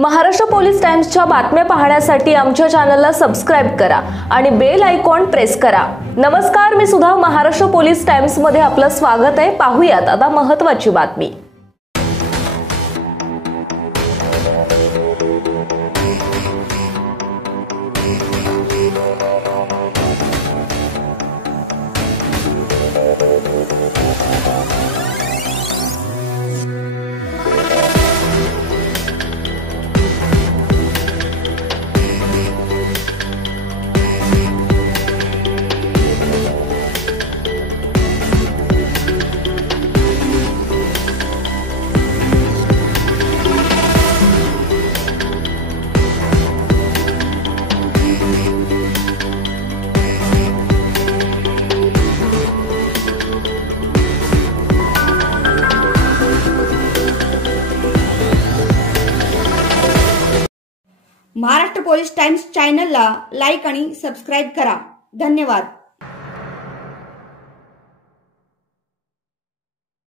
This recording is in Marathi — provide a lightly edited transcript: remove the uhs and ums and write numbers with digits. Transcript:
महाराष्ट्र पोलीस टाइम्सच्या बातम्या पाहण्यासाठी आमच्या चॅनलला सबस्क्राइब करा आणि बेल आयकॉन प्रेस करा। नमस्कार, मी सुद्धा महाराष्ट्र पोलीस टाइम्स मध्ये आपलं स्वागत आहे। पाहूयात आता महत्त्वाची बातमी। महाराष्ट्र पोलीस टाइम्स चॅनलला लाईक आणि सबस्क्राइब करा। धन्यवाद।